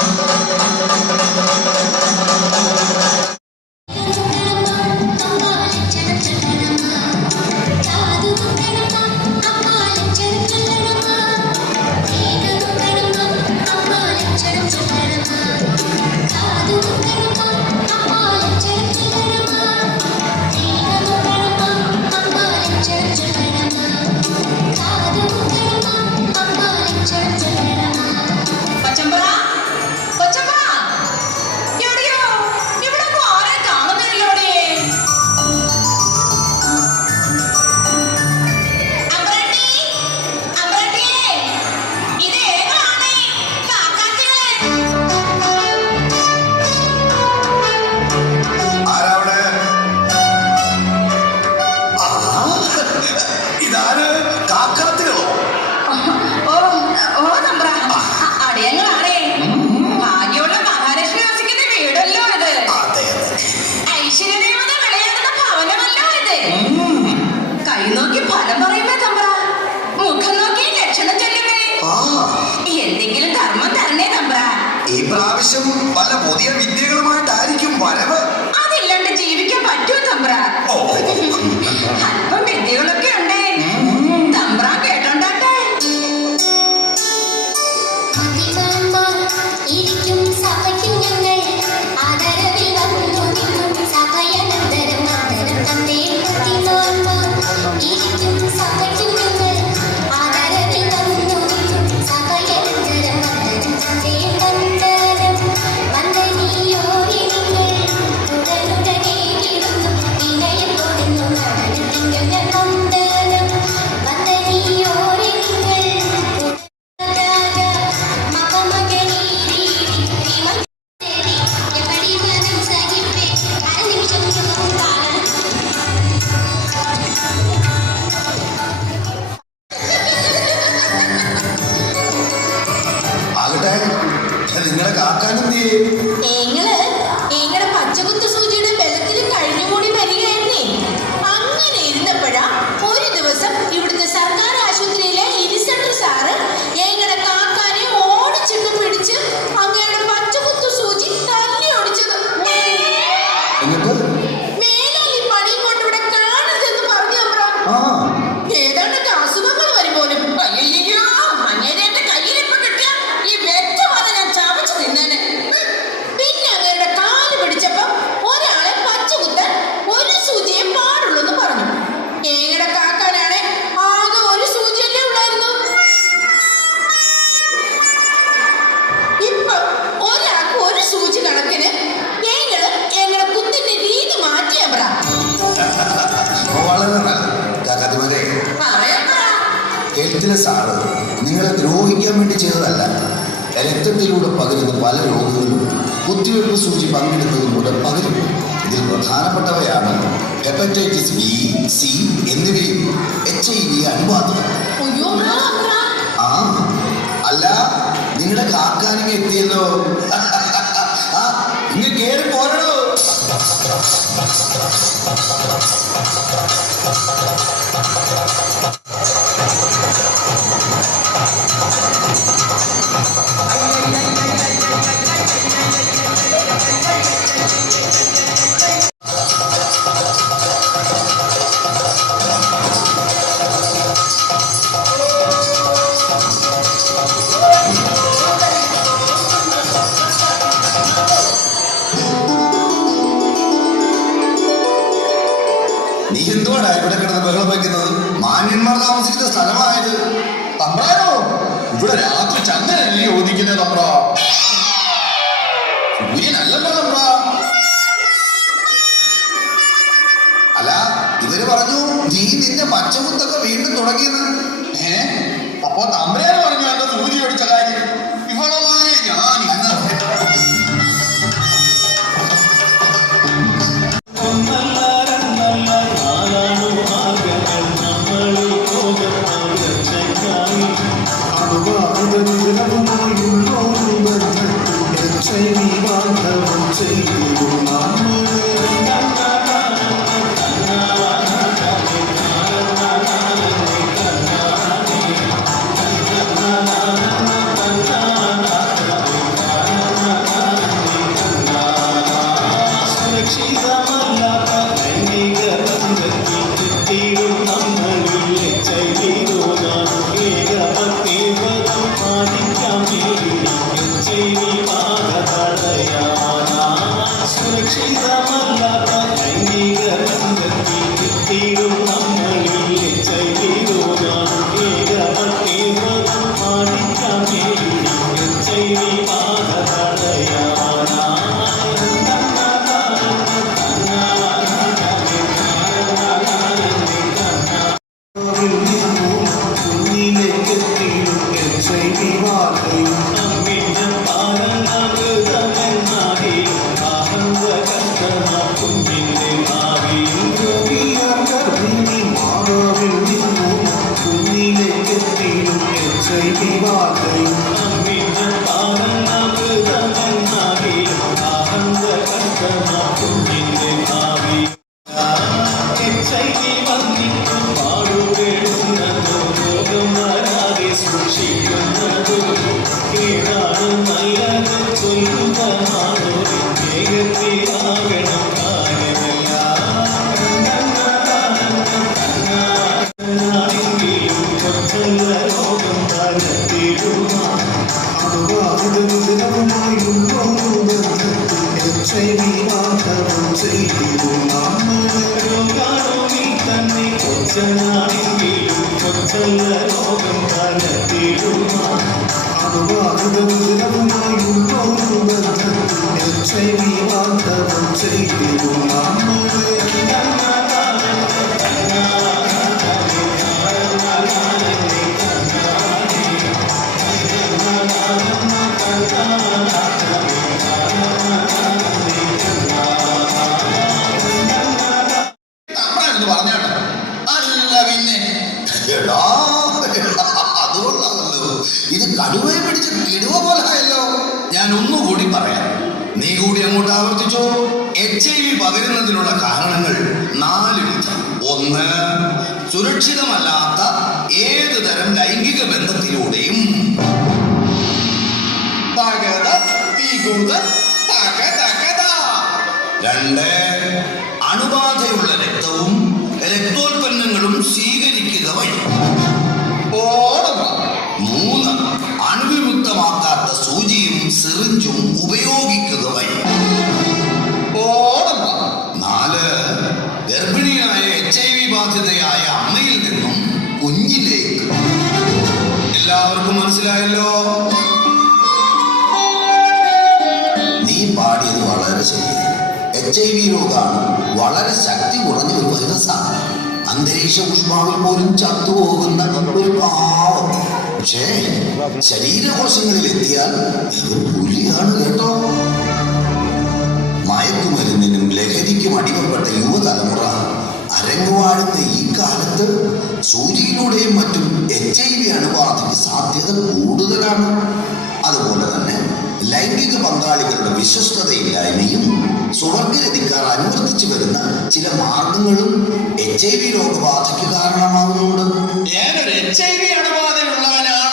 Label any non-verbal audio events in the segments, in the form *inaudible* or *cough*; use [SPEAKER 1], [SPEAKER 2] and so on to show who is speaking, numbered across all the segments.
[SPEAKER 1] Thank you. ഭവനമല്ലോ കൈ നോക്കി ഫലം പറയുമ്പോ തമ്പ്ര. മുഖം നോക്കി ലക്ഷണം ചൊല്ലുമേ എന്തെങ്കിലും ധർമ്മം തരണേ തമ്പ്ര.
[SPEAKER 2] ഈ പ്രാവശ്യം പല പുതിയ വിദ്യകളുമായിട്ടായിരിക്കും വരവ്.
[SPEAKER 1] അതില്ലാണ്ട് ജീവിക്കാൻ പറ്റുമോ തമ്പ്ര? അല്പം വിദ്യകളൊക്കെ
[SPEAKER 2] ആകട്ടെ നിങ്ങളുടെ കാക്കാനെന്തേ
[SPEAKER 3] ഏങ്ങള്
[SPEAKER 2] ഹെൽത്തിലെ സാറ് നിങ്ങളെ ദ്രോഹിക്കാൻ വേണ്ടി ചെയ്തതല്ല. രക്തത്തിലൂടെ പകരുന്ന പല രോഗങ്ങളും കുത്തിവെപ്പ് സൂചി പങ്കെടുത്തതിലൂടെ പകരും ഇതിൽ പ്രധാനപ്പെട്ടവയാണ് ഹെപ്പറ്റൈറ്റിസ് ബി സി എന്നിവയും എച്ച് ഐ വി
[SPEAKER 3] ബ്രാ.
[SPEAKER 2] ആ അല്ല നിങ്ങളുടെ കാക്കാനും എത്തിയല്ലോ *laughs* ആ ഇങ്ങ് കേറി പോരണോ? നീ എന്തുവാടാ ഇവിടെ കിടന്ന് ബഹളം വയ്ക്കുന്നത്? മാന്യന്മാർ താമസിക്കുന്ന സ്ഥലമായത്.
[SPEAKER 4] തമ്പ്രാനോ ഇവിടെ രാത്രി ചന്ദ്രനല്ലേ ഓദിക്കുന്നത് തമ്പ്ര? സൂര്യനല്ലല്ലോ തമ്പ്ര.
[SPEAKER 2] അല്ല ഇവർ പറഞ്ഞു നീ നിന്റെ പച്ചമുത്തൊക്കെ വീണ്ടും തുടങ്ങിയത്
[SPEAKER 4] ഏ?
[SPEAKER 2] three കൂടി അങ്ങോട്ട് ആവർത്തിച്ചു. എച്ച് ഐ വി പകരുന്നതിനുള്ള കാരണങ്ങൾ നാല് വിധം ഒന്ന് സുരക്ഷിതമല്ലാത്ത ഏത് തരം ലൈംഗിക ബന്ധത്തിലൂടെയും. രണ്ട് അണുബാധയുള്ള രക്തവും രക്തോൽപ്പന്നങ്ങളും സ്വീകരിക്കുക വഴി. മൂന്ന് അണുവിമുക്തമാക്കാത്ത സൂചിയും സിറിഞ്ചും ഉപയോഗിക്കുക എച്ച് രോഗമാണ് വളരെ ശക്തി കുറഞ്ഞ ഒരു വൈറസാണ്. അന്തരീക്ഷ ഊഷ്മാവിൽ പോലും ചത്തുപോകുന്ന ഒരു പാവം. പക്ഷേ ശരീരകോശങ്ങളിൽ എത്തിയാൽ ഇത് പുലിയാണ് കേട്ടോ. മയക്കുമരുന്നിനും ലഹരിക്കും അടിമപ്പെട്ട യുവതലമുറ അരങ്ങുവാഴുന്ന ഈ കാലത്ത് സൂചിയിലൂടെയും മറ്റും എച്ച് ഐ വി അണുബാധയ്ക്ക് സാധ്യത കൂടുതലാണ്. അതുപോലെ തന്നെ ലൈംഗിക പങ്കാളികളുടെ വിശ്വസ്തതയില്ലായ്മയും സ്വർഗരതിക്കാർ അനുവർത്തിച്ചു വരുന്ന ചില മാർഗങ്ങളും എച്ച് ഐ വി രോഗബാധയ്ക്ക് കാരണമാകുന്നുണ്ട്.
[SPEAKER 4] ഞാനൊരു എച്ച് ഐ വി അണുബാധയുള്ളവനാണെന്ന്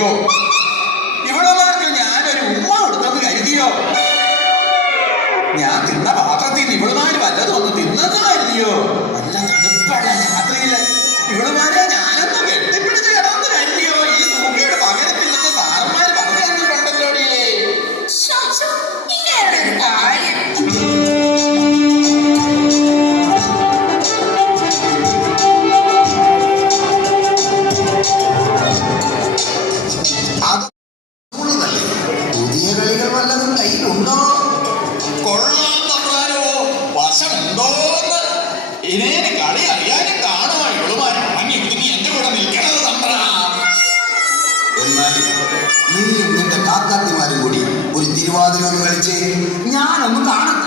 [SPEAKER 2] 그리고 നീയും നിന്റെ കാക്കാത്തിമാരും കൂടി ഒരു തിരുവാതിര കളിച്ച്. ഞാനൊന്ന് കാണട്ടെ.